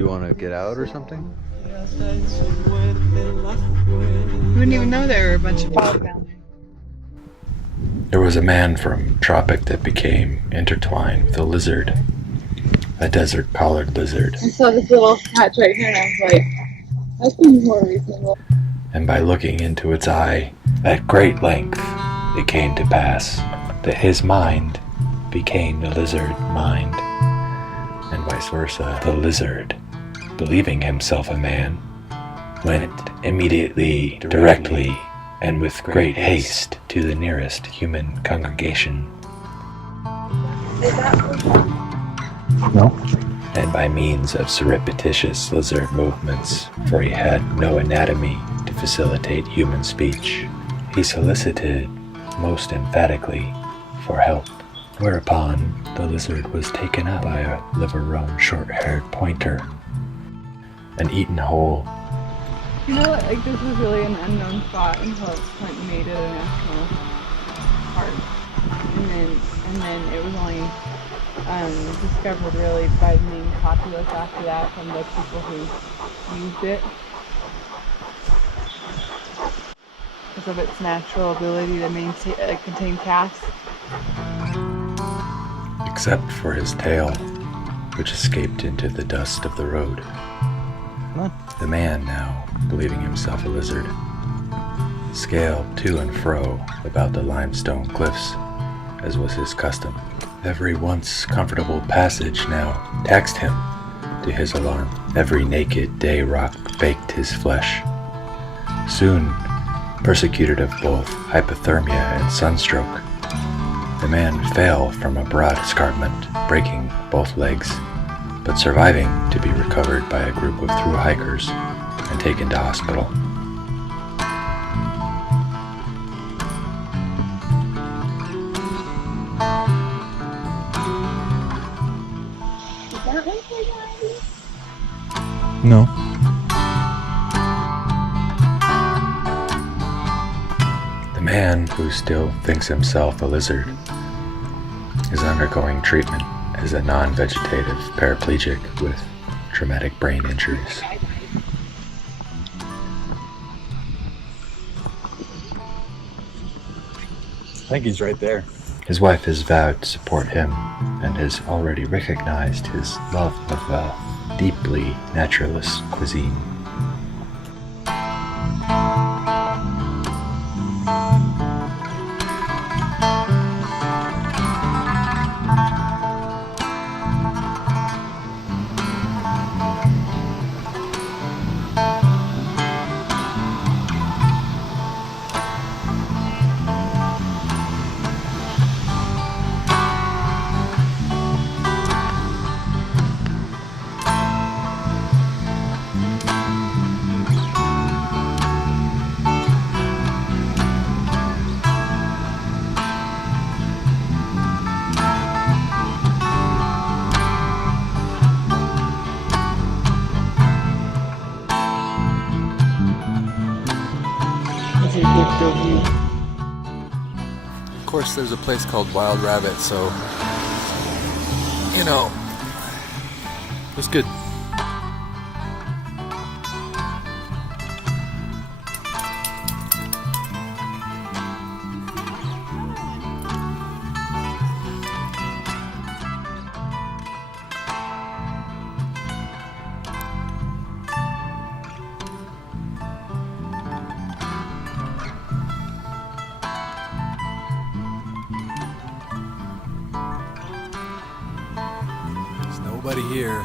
you want to get out or something? You wouldn't even know there were a bunch of fog down there. There was a man from tropic that became intertwined with a lizard, a desert-collared lizard. I saw this little patch right here and I was like, that seems more reasonable. And by looking into its eye at great length, it came to pass that his mind became the lizard mind, and vice versa. The lizard, believing himself a man, went immediately, directly, and with great haste to the nearest human congregation. No. And by means of surreptitious lizard movements, for he had no anatomy to facilitate human speech, he solicited most emphatically for help, whereupon the lizard was taken up by a liver-roan short-haired pointer and eaten whole. You know what, like this was really an unknown spot until it was made it a national park. And then it was only discovered really by the main populace after that from the people who used it. Because of its natural ability to contain cast. Except for his tail, which escaped into the dust of the road. The man now, believing himself a lizard, scaled to and fro about the limestone cliffs, as was his custom. Every once comfortable passage now taxed him to his alarm. Every naked day rock baked his flesh. Soon, persecuted of both hypothermia and sunstroke, the man fell from a broad escarpment, breaking both legs, but surviving to be recovered by a group of thru hikers and taken to hospital. Is that one for No. The man, who still thinks himself a lizard, is undergoing treatment as a non-vegetative paraplegic with traumatic brain injuries. I think he's right there. His wife has vowed to support him and has already recognized his love of a deeply naturalist cuisine. Of course, there's a place called Wild Rabbit, so, you know, it was good. Nobody here.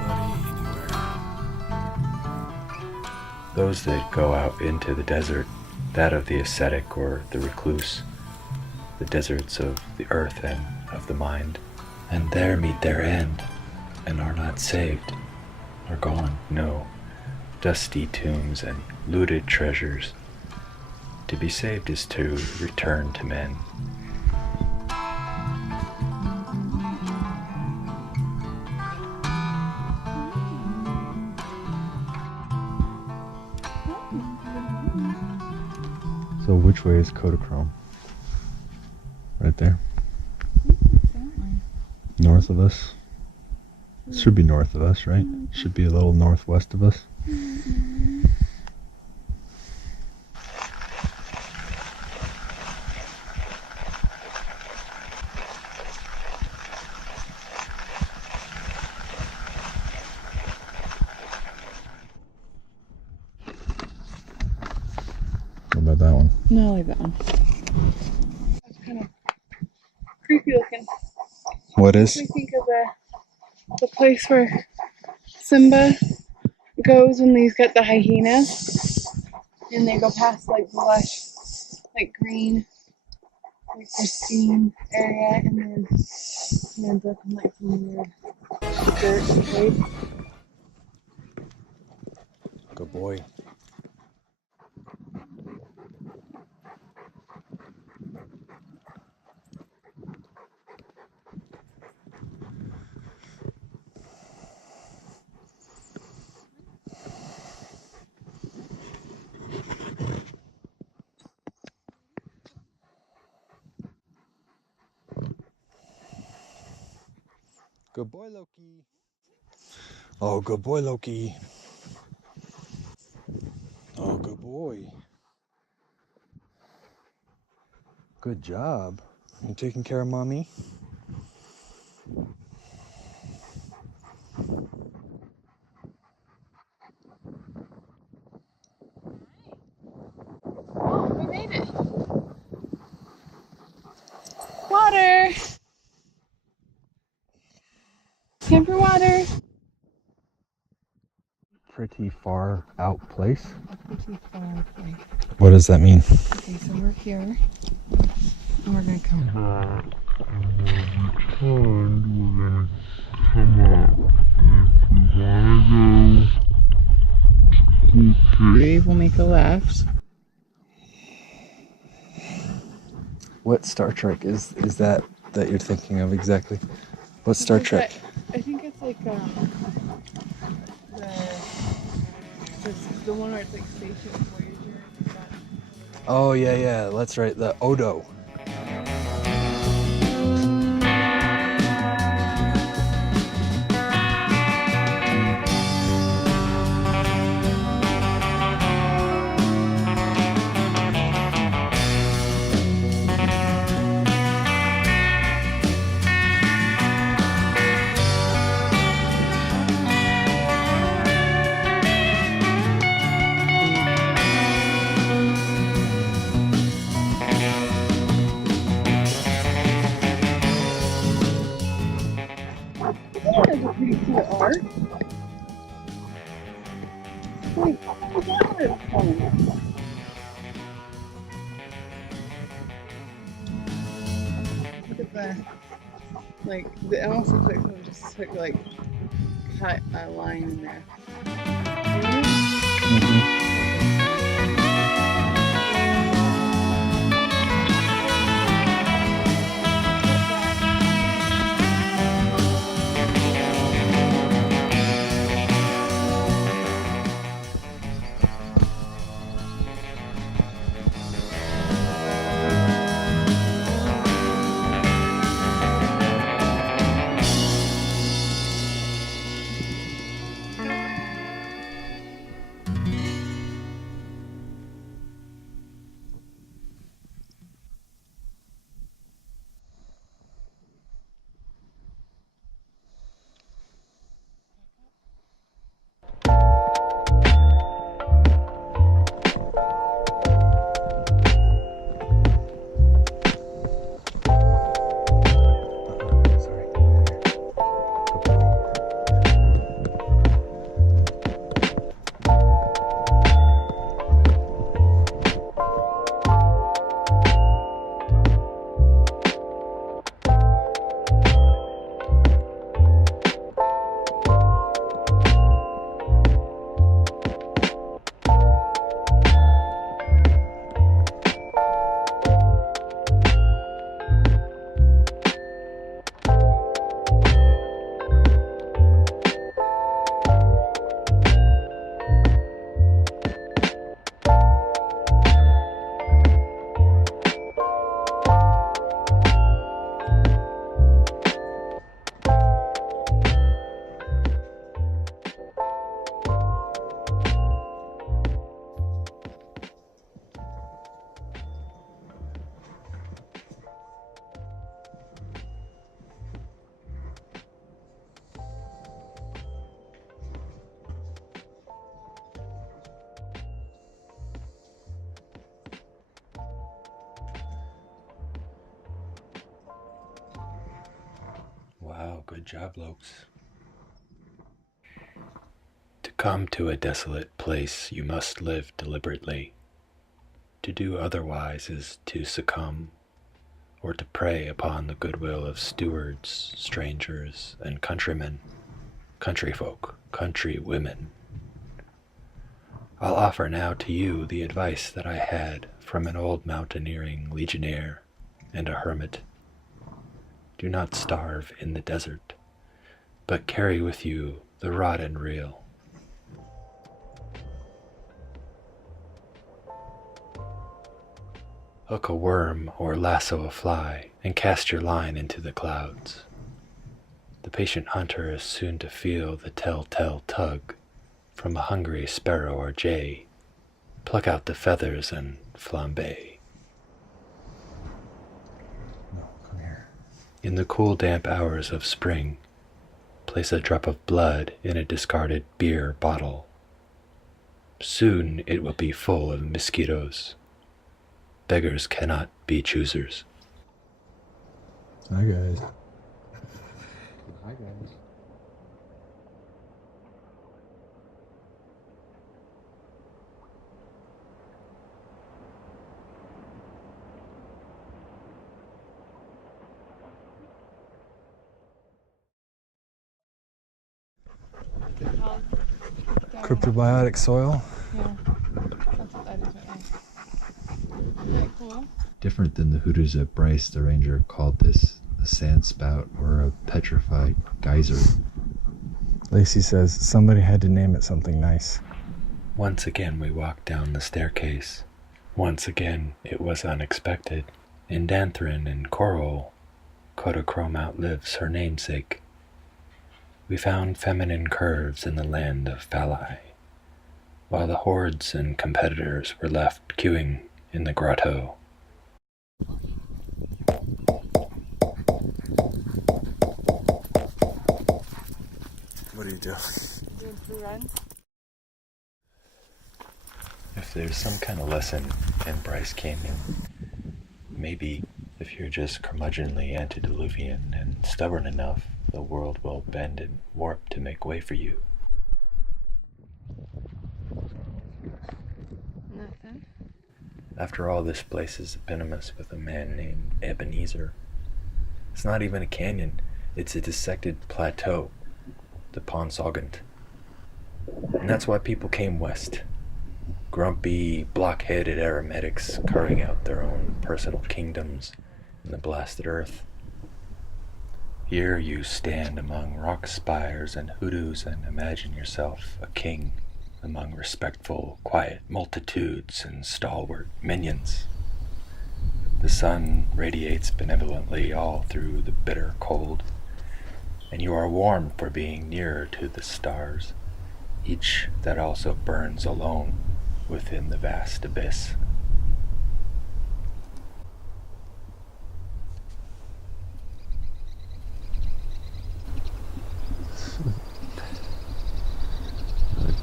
Nobody anywhere. Those that go out into the desert, that of the ascetic or the recluse, the deserts of the earth and of the mind, and there meet their end, and are not saved, are gone. No, dusty tombs and looted treasures. To be saved is to return to men. So which way is Kodachrome? Right there. Exactly. North of us. Should be north of us, right? Should be a little northwest of us. What about that one? No, I like that one. That's kind of creepy looking. What is? I think of the place where Simba goes when he's got the hyenas, and they go past like the lush, like green, like pristine area, and then he ends up in like some weird dirt place. Good boy. Good boy, Loki. Oh, good boy, Loki. Oh, good boy. Good job. You taking care of mommy? Oh, we made it! Water! Time for water! Pretty far out place. Pretty far away. What does that mean? Okay, so we're here, and we're gonna come up. Dave will make a left. What Star Trek is that you're thinking of exactly? What Star Trek? I think it's like the one where it's like Station Voyager. Oh yeah, that's right. The Odo. That has a pretty cool art. Wait, look at that one. Look at that. Like, it almost looks like someone just took, like, cut a line in there. good job, Lokes. To come to a desolate place, you must live deliberately. To do otherwise is to succumb, or to prey upon the goodwill of stewards, strangers, and countrymen, countryfolk, countrywomen. I'll offer now to you the advice that I had from an old mountaineering legionnaire and a hermit. Do not starve in the desert, but carry with you the rod and reel. Hook a worm or lasso a fly and cast your line into the clouds. The patient hunter is soon to feel the telltale tug from a hungry sparrow or jay. Pluck out the feathers and flambe. No, come here. In the cool, damp hours of spring, place a drop of blood in a discarded beer bottle. Soon it will be full of mosquitoes. Beggars cannot be choosers. Hi, guys. Hi, guys. Cryptobiotic soil. Yeah, that's what that is right now. Isn't that cool? Different than the hoodoos that Bryce, the ranger, called this a sand spout or a petrified geyser. Lacey says somebody had to name it something nice. Once again we walked down the staircase. Once again it was unexpected. In Danthrin and Coral, Kodachrome outlives her namesake. We found feminine curves in the land of Phalai, while the hordes and competitors were left queuing in the grotto. What are you doing? Doing 3 runs? If there's some kind of lesson in Bryce Canyon, maybe if you're just curmudgeonly antediluvian and stubborn enough, the world will bend and warp to make way for you. Nothing. After all, this place is eponymous with a man named Ebenezer. It's not even a canyon, it's a dissected plateau, the Ponsaugunt. And that's why people came west. Grumpy, block-headed aromatics carving out their own personal kingdoms in the blasted earth. Here you stand among rock spires and hoodoos and imagine yourself a king among respectful, quiet multitudes and stalwart minions. The sun radiates benevolently all through the bitter cold, and you are warmed for being nearer to the stars, each that also burns alone within the vast abyss.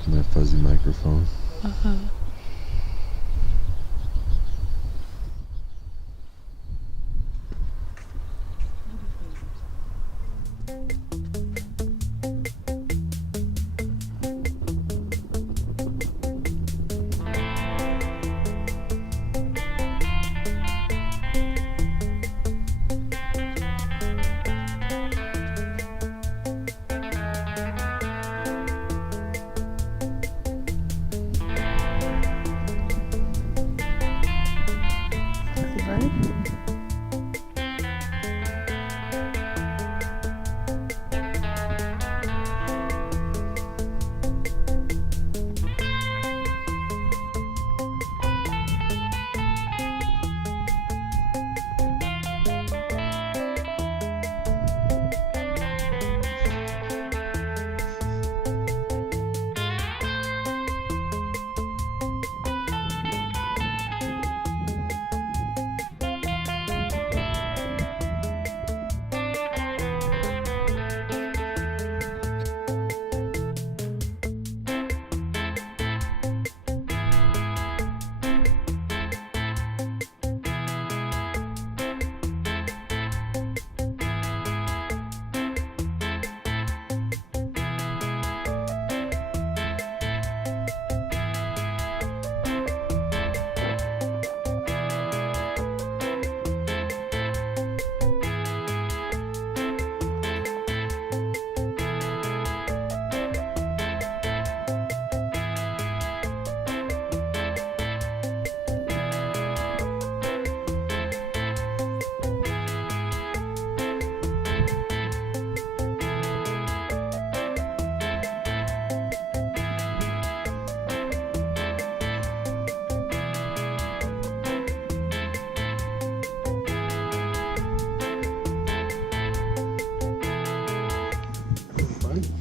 My fuzzy microphone. Uh-huh.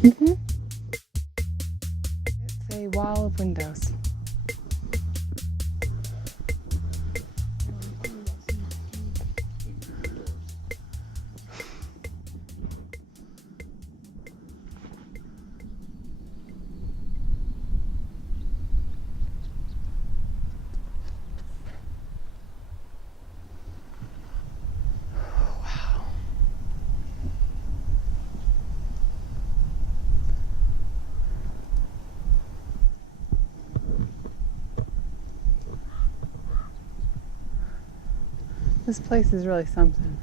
It's a wall of windows. This place is really something.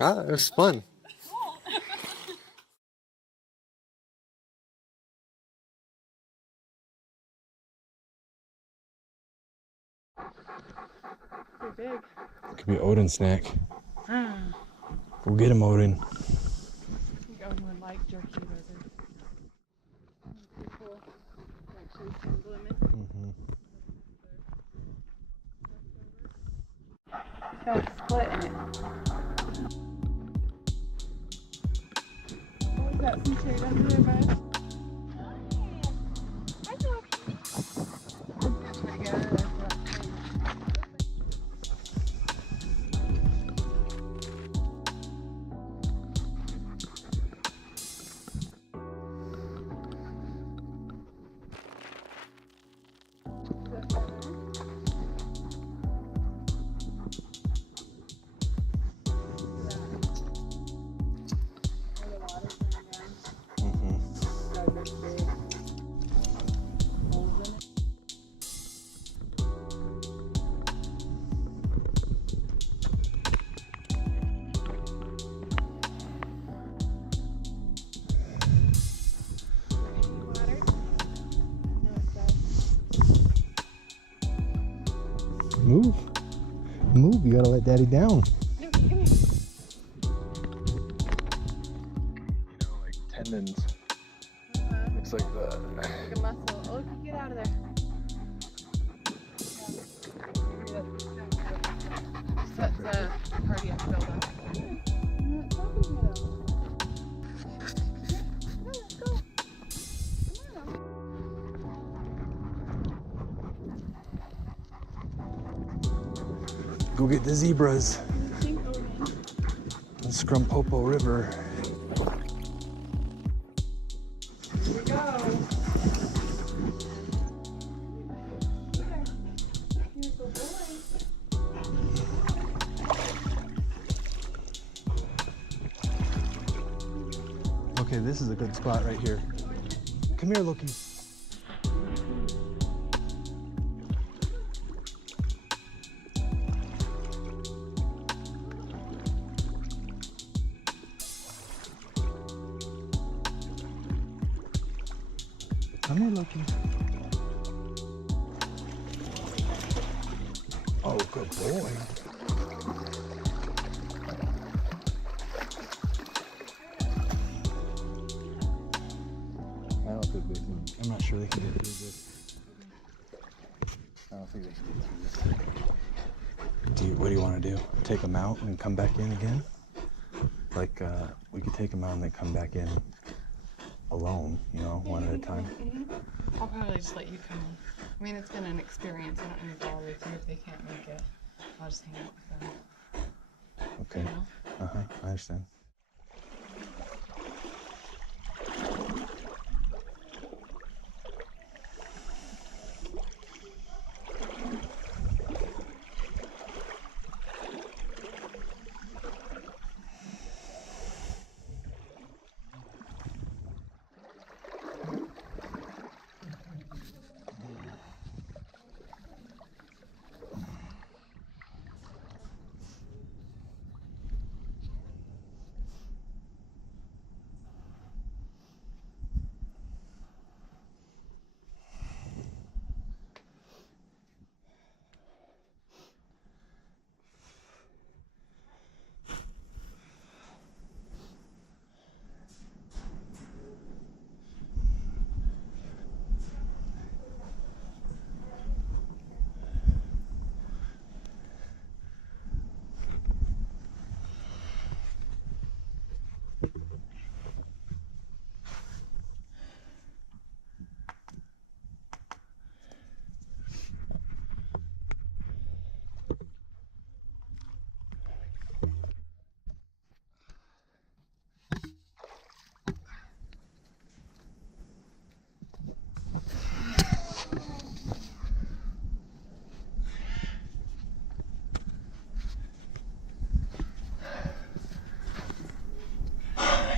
Ah, it was fun. Pretty big. Could be Odin snack. Go get him, Odin. I think Odin would like jerky burgers. Pretty cool. Actually, some lemon. Got a split in it. Oh, we got some shade under there, Bryce. Move. Move. You gotta let daddy down. Like tendons. Looks like the. Like a muscle. Oh, look, you get out of there. That's a cardiac buildup. Go get the zebras. The Scrumpopo River. Here we go. Here's the boy. Okay, this is a good spot right here. Come here, Loki. Come here, Loki. Oh, good boy. I don't think they can. I'm not sure they can get through this. I don't think they can get through this. What do you want to do? Take them out and come back in again? Like, we could take them out and then come back in alone, you know, one at a time. I'll probably just let you come in. I mean, it's been an experience. I don't need to go all the way through if they can't make it. I'll just hang out with them. Okay. You know? I understand.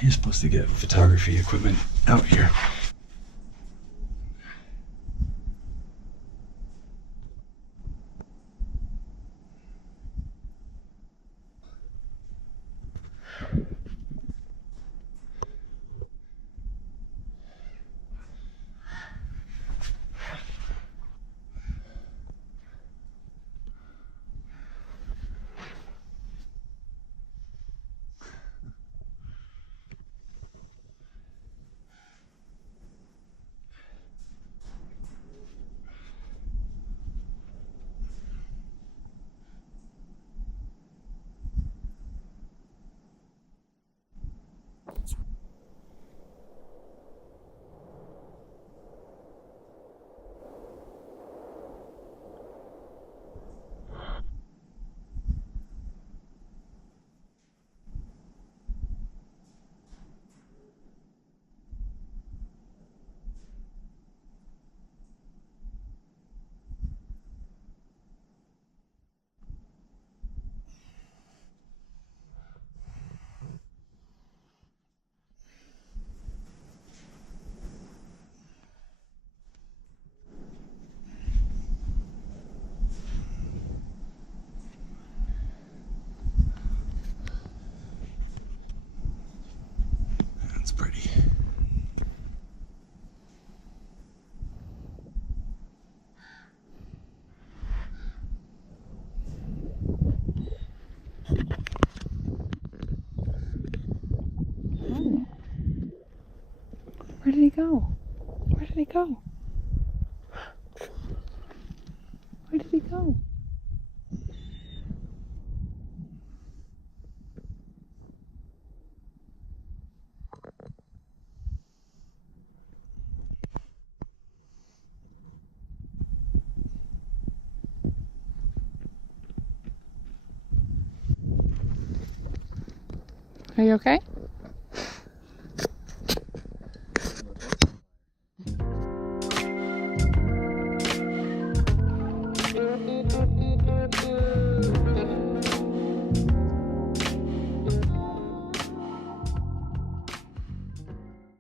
You're supposed to get photography equipment out here. That's pretty. Where did he go? Where did he go? Where did he go? Are you okay?